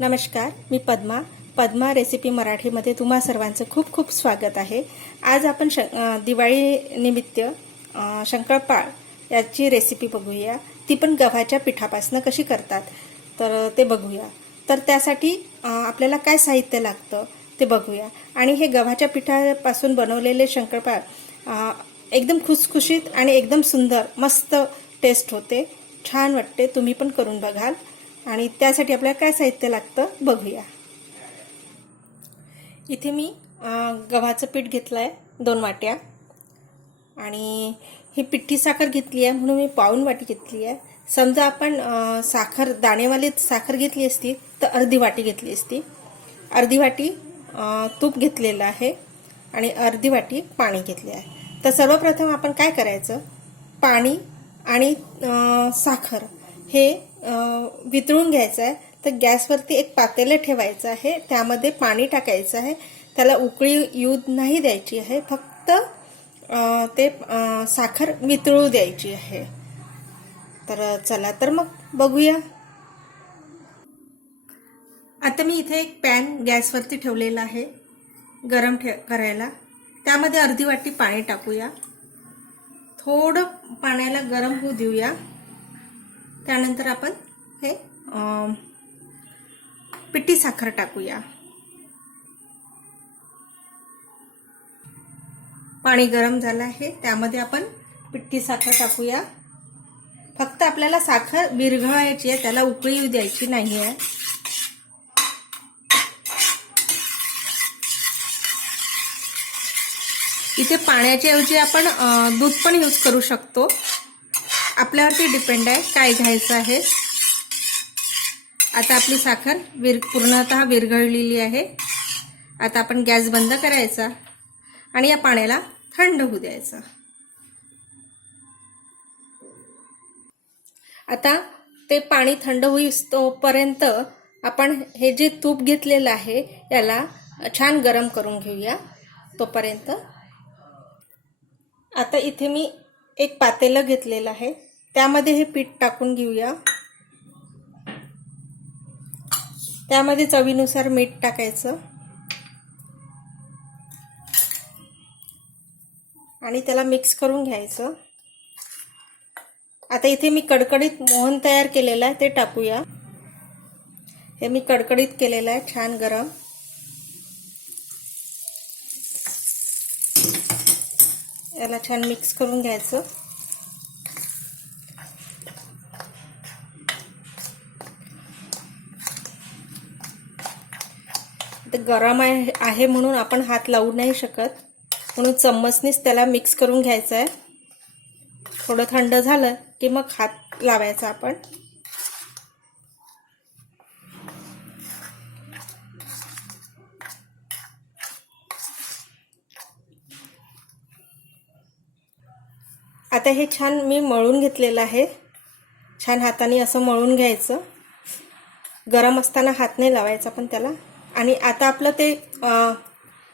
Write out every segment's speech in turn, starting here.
नमस्कार, मी पद्मा रेसिपी मराठीमध्ये तुम्हा सर्वांचं खूप खूप स्वागत आहे। आज आपण दिवाळी निमित्त शंकरपाळ याची रेसिपी बघूया। ती पण गव्हाच्या पिठापासून कशी करतात तर ते बघूया। तर त्यासाठी आपल्याला काय साहित्य लागतं ते बघूया। आणि हे गव्हाच्या पिठापासून बनवलेले शंकरपाळ एकदम खुसखुशीत आणि एकदम सुंदर मस्त टेस्ट होते, छान वाटते। तुम्ही पण करून बघाल। आणि त्यासाठी आपल्याला काय साहित्य लागतं बघूया। इथे मी गव्हाचं पीठ घेतलंय 2 वाट्या आणि ही पिठी साखर घेतली आहे म्हणून मी पाऊण वाटी घेतली आहे। समजा आपण साखर दाणेवाली साखर घेतली असती तर अर्धी वाटी घेतली असती। अर्धी वाटी तूप घेतलेलं आहे आणि अर्धी वाटी पाणी घेतले आहे। तर सर्वप्रथम आपण काय करायचं, पाणी आणि साखर हे वितळून घ्यायचं आहे। तर गॅसवरती एक पातेलं ठेवायचं आहे, त्यामध्ये पाणी टाकायचं आहे। त्याला उकळी येऊ नाही द्यायची आहे, फक्त ते साखर वितळू द्यायची आहे। तर चला तर मग बघूया। आता मी इथे एक पॅन गॅसवरती ठेवलेला आहे गरम करायला। त्यामध्ये अर्धी वाटी पाणी टाकूया। थोडं पाण्याला गरम होऊ देऊया। त्यानंतर आपण हे पिठी साखर टाकूया। पाणी गरम झालं आहे, त्यामध्ये आपण पिठी साखर टाकूया। फक्त आपल्याला साखर विरघळायची आहे, त्याला उकळी येऊ द्यायची नाही आहे। इथे पाण्याच्या ऐवजी आपण दूध पण यूज करू शकतो, आपल्यावरती डिपेंड आहे काय घ्यायचं आहे। आता आपली साखर पूर्णतः विरघळलेली आहे। आता आपण गॅस बंद करायचा आणि या पाण्याला थंड होऊ द्यायचं। आता ते पाणी थंड होईस्तोपर्यंत आपण हे जे तूप घेतलेलं आहे याला छान गरम करून घेऊया तोपर्यंत। आता इथे मी एक पातेलं घेतलेलं आहे, त्यामध्ये हे पीठ टाकून घेऊया। त्यामध्ये चवीनुसार मीठ टाकायचं आणि त्याला मिक्स करून घ्यायचं। आता इथे मी कडकडीत मोहन तयार केलेला आहे ते टाकूया। हे मी कडकडीत केलेलं आहे, छान गरम। याला छान मिक्स करून घ्यायचं। ते गरम आहे म्हणून आपण हात लावू नाही शकत, म्हणून चम्मचनीच त्याला मिक्स करून घ्यायचं आहे। थोडं थंड झालं की मग हात लावायचा आपण। आता हे छान मी मळून घेतलेलं आहे, छान हाताने असं मळून घ्यायचं। गरम असताना हात नाही लावायचा पण त्याला। आणि आता आपलं ते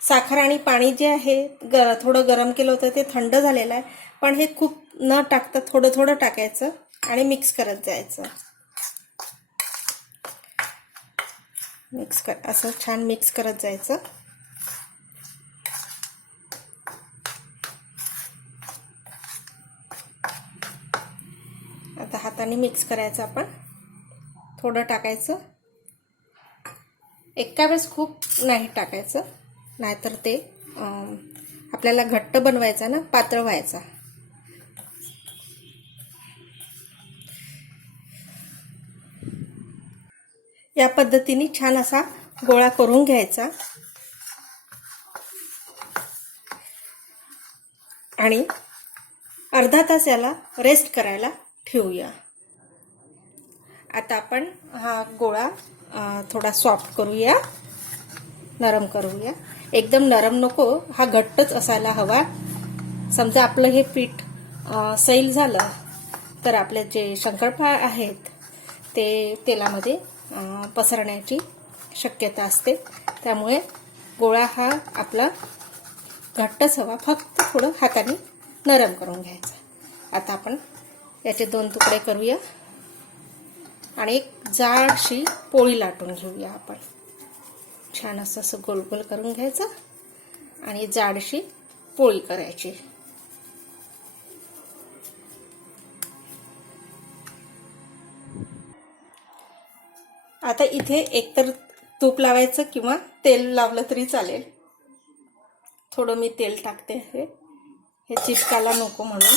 साखर आणि पाणी जे आहे थोडं गरम केलं होतं ते थंड झालेलं आहे, पण हे खूप न टाकता थोडं थोडं टाकायचं आणि मिक्स करत जायचं। असं छान मिक्स करत जायचं। आता हाताने मिक्स करायचं आपण, थोडं टाकायचं, एका वेळेस खूप नाही टाकायचं, नाहीतर ते आपल्याला घट्ट बनवायचा ना, पातळ व्हायचा। या पद्धतीने छान असा गोळा करून घ्यायचा आणि अर्धा तास याला रेस्ट करायला ठेवूया। आता आपण हा गोळा थोडा सॉफ्ट करूया, नरम करूया। एकदम नरम नको, हा घट्टच असायला हवा। समजा आपलं हे पीठ सैल झालं तर आपले जे शंकरपाळ आहेत ते तेलामध्ये पसरण्याची शक्यता असते, त्यामुळे गोळा हा आपला घट्टच हवा, फक्त थोडं हाताने नरम करून घ्यायचा। आता आपण याचे 2 तुकडे करूया। आणि एक जाडशी पोळी लाटून घेऊया आपण. छान असं गोल गोल करून घ्यायचं आणि जाडशी पोळी करायची. आता इथे एकतर तूप लावायचं किंवा तेल लावलं तरी चालेल. थोडं मी तेल टाकते आहे, हे चिटकायला नको म्हणून.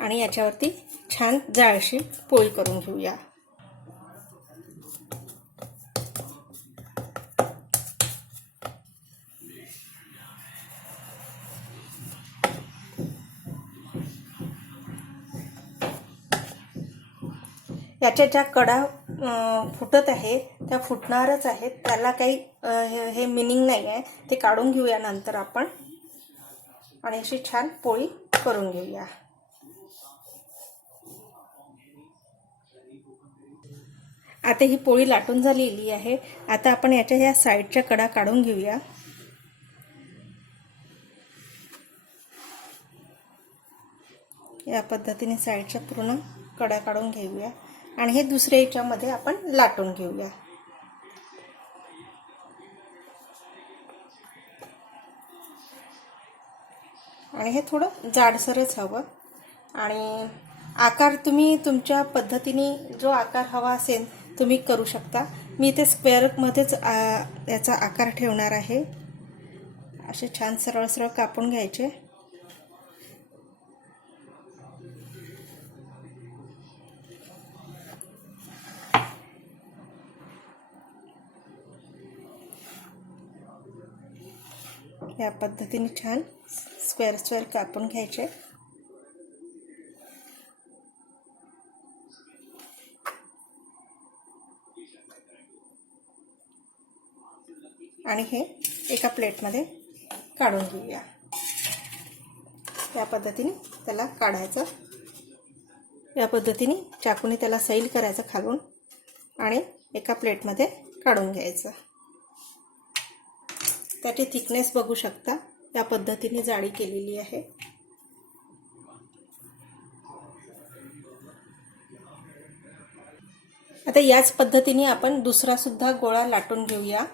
आणि याच्यावरती छान जाडशी पोळी करून घेऊया. याच्या ज्या कडा फुटत आहे त्या फुटणारच आहेत, त्याला काही हे मिनिंग नाही आहे. ते काढून घेऊया नंतर आपण आणि अशी छान पोळी करून घेऊया. आता ही पोळी लाटून झालेली आहे. आता आपण याच्या ह्या साईडच्या कडा काढून घेऊया. या पद्धतीने साईडच्या पूर्ण कडा काढून घेऊया आणि हे दुसऱ्या याच्यामध्ये आपण लाटून घेऊया. आणि हे थोडं जाडसरच हवं. आणि आकार तुम्ही तुमच्या पद्धतीने जो आकार हवा असेल तुम्ही करू शकता. मी इथे स्क्वेअरमध्येच याचा आकार ठेवणार आहे. असे छान सरळ सरळ कापून घ्यायचे. या पद्धतीने छान स्क्वेअर स्क्वेअर कापून घ्यायचे. आणि हे एका प्लेटमध्ये काढून घेऊया. या पद्धतीने त्याला काढायचं. या पद्धतीने चाकूने त्याला सैल करायचं खालून आणि एका प्लेटमध्ये काढून घ्यायचं. त्याची थिकनेस बघू शकता, या पद्धतीने जाडी केलेली आहे. आता याच पद्धतीने आपण दुसरा सुद्धा गोळा लाटून घेऊया.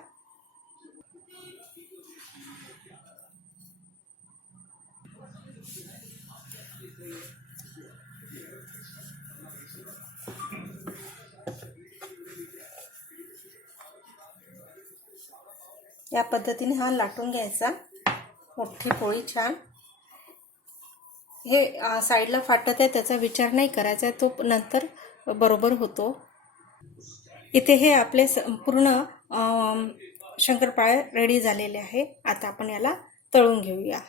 या पद्धतीने हा लाटून घ्यायचा. मोठी पोळी छान. हे साईडला फाटत आहे त्याचा विचार नाही करायचा, तो नंतर बरोबर होतो. इथे हे आपले संपूर्ण शंकरपाळे रेडी झालेले आहे. आता आपण याला तळून घेऊया.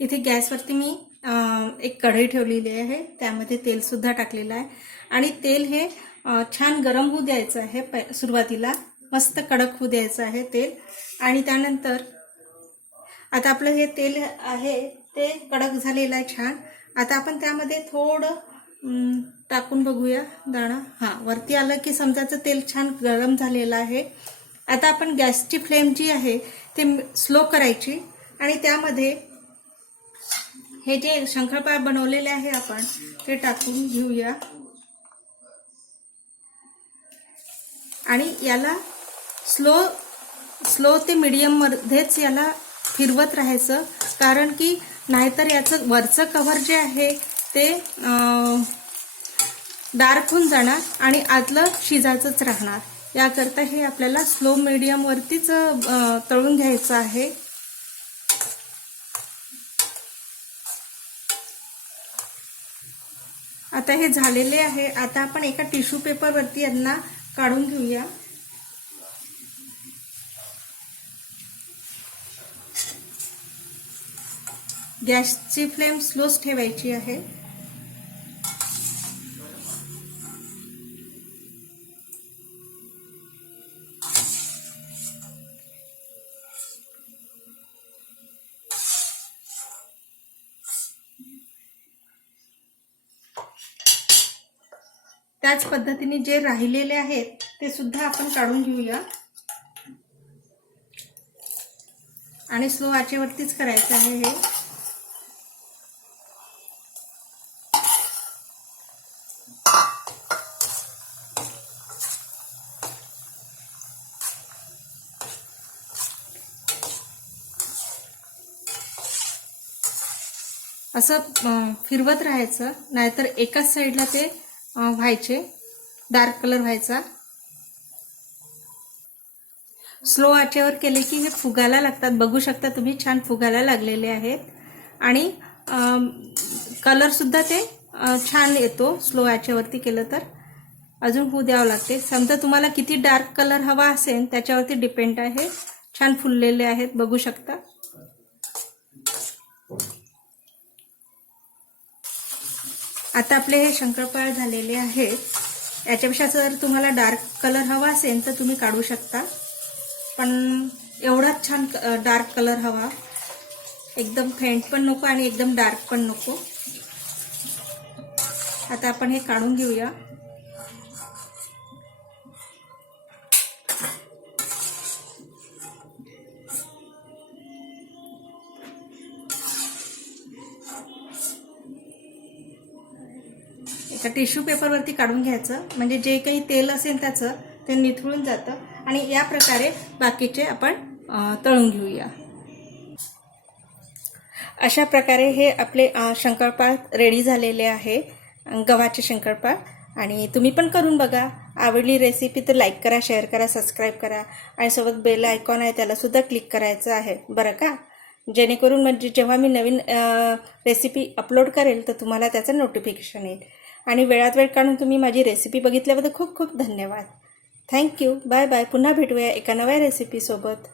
इथे गॅसवरती मी एक कढई ठेवलेली आहे, त्यामध्ये तेल सुद्धा टाकलेलं आहे. आणि तेल हे छान गरम होऊ द्यायचं आहे. सुरुवातीला मस्त कडक होऊ द्यायचं आहे तेल. आणि त्यानंतर आता आपलं हे तेल आहे ते कडक झालेलं आहे छान. आता आपण त्यामध्ये थोडं टाकून बघूया दाणा. वरती आलं की समजायचं तेल छान गरम झालेलं आहे. आता आपण गॅसची फ्लेम जी आहे ते स्लो करायची आणि त्यामध्ये हे जे शंकरपाळे बनवलेले आहे आपण ते टाकून घेऊया. आणि याला स्लो ते मीडियम मध्येच याला फिरवत राहायचं, कारण की नाहीतर याचं वरचं कव्हर जे आहे ते डार्क होऊन जाणार आणि आतलं शिजायचंच राहणार. याकरता हे आपल्याला स्लो मीडियम वरतीच तळून घ्यायचं आहे. आता हे झालेले आहे. आता आपण एका टिश्यू पेपरवरती यांना काढून घेऊया. गॅसची फ्लेम स्लोच ठेवायची आहे. त्याच पद्धतीने जे राहिलेले आहेत ते सुद्धा आपण काढून घेऊया. आणि स्लो आचेवरतीच करायचं आहे हे. असं फिरवत राहायचं, नाहीतर एकाच साईडला ते व्हायचे, डार्क कलर व्हायचा. स्लो आचेवर केले की हे फुगायला लागतात. बघू शकता तुम्ही, छान फुगायला लागलेले आहेत. आणि कलर सुद्धा ते छान येतो स्लो आचेवरती केलं तर. अजून होऊ द्यावं लागते. समजा तुम्हाला किती डार्क कलर हवा असेल त्याच्यावरती डिपेंड आहे. छान फुललेले आहेत, बघू शकता. आता आपले हे शंकरपाळे झालेले आहेत. याच्यापेक्षा जर तुम्हाला डार्क कलर हवा असेल तर तुम्ही काढू शकता, पण एवढाच छान डार्क कलर हवा. एकदम फेंट पण नको आणि एकदम डार्क पण नको. आता आपण हे काढून घेऊया. एका टिश्यू पेपरवरती काढून घ्यायचं, म्हणजे जे काही तेल असेल त्याचं ते निथळून जातं. आणि या प्रकारे बाकीचे आपण तळून घेऊया. अशा प्रकारे हे आपले शंकरपाळ रेडी झालेले आहे, गव्हाचे शंकरपाळ. आणि तुम्ही पण करून बघा. आवडली रेसिपी तर लाईक करा, शेअर करा, सबस्क्राईब करा. आणि सोबत बेल आयकॉन आहे त्याला सुद्धा क्लिक करायचं आहे बरं का, जेणेकरून म्हणजे जेव्हा मी नवीन रेसिपी अपलोड करेल तर तुम्हाला त्याचं नोटिफिकेशन येईल. आणि वेळात वेळ काढून तुम्ही माझी रेसिपी बघितल्याबद्दल खूप खूप धन्यवाद. थँक्यू. Bye bye. पुन्हा भेटूया एका नव्या रेसिपीसोबत.